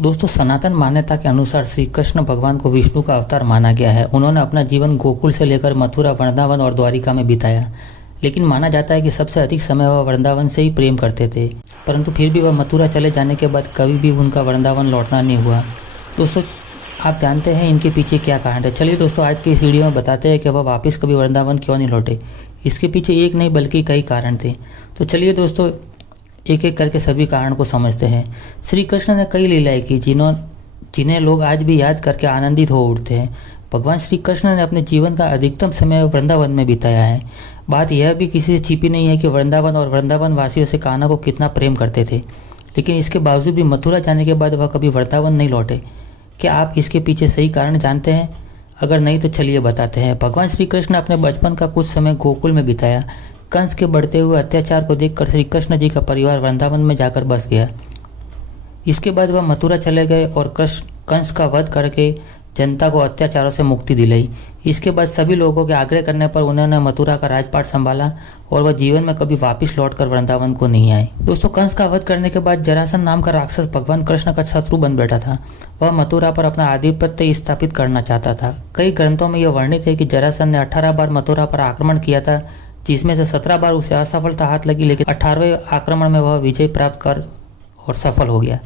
दोस्तों, सनातन मान्यता के अनुसार श्री कृष्ण भगवान को विष्णु का अवतार माना गया है। उन्होंने अपना जीवन गोकुल से लेकर मथुरा, वृंदावन और द्वारिका में बिताया, लेकिन माना जाता है कि सबसे अधिक समय वह वृंदावन से ही प्रेम करते थे। परंतु फिर भी वह मथुरा चले जाने के बाद कभी भी उनका वृंदावन लौटना नहीं हुआ। दोस्तों, आप जानते हैं इनके पीछे क्या कारण है। चलिए दोस्तों, आज की इस वीडियो में बताते हैं कि वह वापस कभी वृंदावन क्यों नहीं लौटे। इसके पीछे एक नहीं बल्कि कई कारण थे। तो चलिए दोस्तों, एक एक करके सभी कारण को समझते हैं। श्री कृष्ण ने कई लीलाएं की जिन्हें लोग आज भी याद करके आनंदित हो उठते हैं। भगवान श्री कृष्ण ने अपने जीवन का अधिकतम समय वृंदावन में बिताया है। बात यह भी किसी से छिपी नहीं है कि वृंदावन और वृंदावन वासियों से कान्हा को कितना प्रेम करते थे, लेकिन इसके बावजूद भी मथुरा जाने के बाद वह कभी वृंदावन नहीं लौटे। क्या आप इसके पीछे सही कारण जानते हैं? अगर नहीं तो चलिए बताते हैं। भगवान श्री कृष्ण अपने बचपन का कुछ समय गोकुल में बिताया। कंस के बढ़ते हुए अत्याचार को देखकर श्री कृष्ण जी का परिवार वृंदावन में जाकर बस गया। इसके बाद वह मथुरा चले गए और कंस का वध करके जनता को अत्याचारों से मुक्ति दिलाई। इसके बाद सभी लोगों के आग्रह करने पर उन्होंने मथुरा का राजपाट संभाला और वह जीवन में कभी वापस लौटकर वृंदावन को नहीं आए। दोस्तों, कंस का वध करने के बाद जरासंध नाम का राक्षस भगवान कृष्ण का शत्रु बन बैठा था। वह मथुरा पर अपना आधिपत्य स्थापित करना चाहता था। कई ग्रंथों में यह वर्णित है कि जरासंध ने 18 बार मथुरा पर आक्रमण किया था, जिसमें से 17 बार उसे असफलता हाथ लगी, लेकिन 18वें आक्रमण में वह विजय प्राप्त कर और सफल हो गया।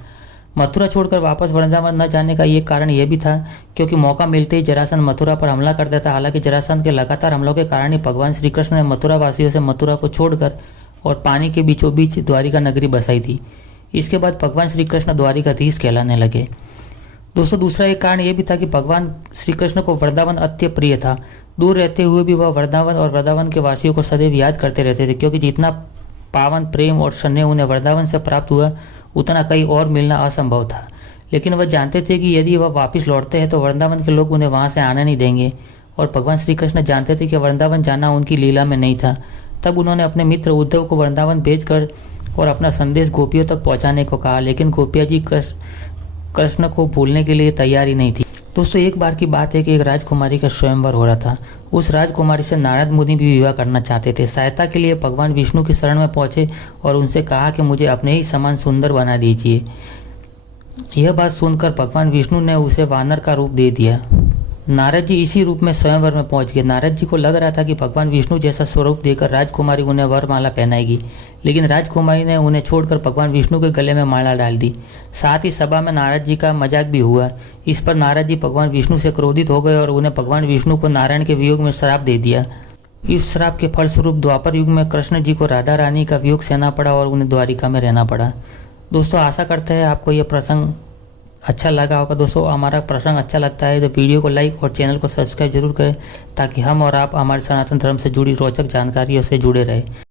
मथुरा छोड़कर वापस वृंदावन न जाने का एक कारण यह भी था क्योंकि मौका मिलते ही जरासंध मथुरा पर हमला कर देता। हालांकि जरासंध के लगातार हमलों के कारण ही भगवान श्री कृष्ण ने मथुरा वासियों से मथुरा को छोड़कर और पानी के बीचों बीच द्वारिका नगरी बसाई थी। इसके बाद भगवान श्री कृष्ण द्वारिकाधीश कहलाने लगे। दोस्तों, दूसरा एक कारण यह भी था कि भगवान श्री कृष्ण को वृंदावन अति प्रिय था। दूर रहते हुए भी वह वृंदावन और वृंदावन के वासियों को सदैव याद करते रहते थे, क्योंकि जितना पावन प्रेम और स्नेह उन्हें वृंदावन से प्राप्त हुआ उतना कहीं और मिलना असंभव था। लेकिन वह जानते थे कि यदि वह वापस लौटते हैं तो वृंदावन के लोग उन्हें वहां से आने नहीं देंगे, और भगवान श्री कृष्ण जानते थे कि वृंदावन जाना उनकी लीला में नहीं था। तब उन्होंने अपने मित्र उद्धव को वृंदावन भेजकर और अपना संदेश गोपियों तक पहुँचाने को कहा, लेकिन गोपियाँ जी कृष्ण को भूलने के लिए तैयार ही नहीं थी। दोस्तों, एक बार की बात है कि एक राजकुमारी का स्वयंवर हो रहा था। उस राजकुमारी से नारद मुनि भी विवाह करना चाहते थे। सहायता के लिए भगवान विष्णु की शरण में पहुंचे और उनसे कहा कि मुझे अपने ही समान सुंदर बना दीजिए। यह बात सुनकर भगवान विष्णु ने उसे वानर का रूप दे दिया। नारद जी इसी रूप में स्वयंवर में पहुंच गए। नारद जी को लग रहा था कि भगवान विष्णु जैसा स्वरूप देकर राजकुमारी उन्हें वरमाला पहनाएगी, लेकिन राजकुमारी ने उन्हें छोड़कर भगवान विष्णु के गले में माला डाल दी। साथ ही सभा में नारद जी का मजाक भी हुआ। इस पर नारद जी भगवान विष्णु से क्रोधित हो गए और उन्हें भगवान विष्णु को नारायण के वियोग में श्राप दे दिया। इस श्राप के फलस्वरूप द्वापर युग में कृष्ण जी को राधा रानी का वियोग सहना पड़ा और उन्हें द्वारिका में रहना पड़ा। दोस्तों, आशा करते हैं आपको यह प्रसंग अच्छा लगा होगा। दोस्तों, हमारा प्रसंग अच्छा लगता है तो वीडियो को लाइक और चैनल को सब्सक्राइब जरूर करें, ताकि हम और आप हमारे सनातन धर्म से जुड़ी रोचक जानकारियों से जुड़े रहें।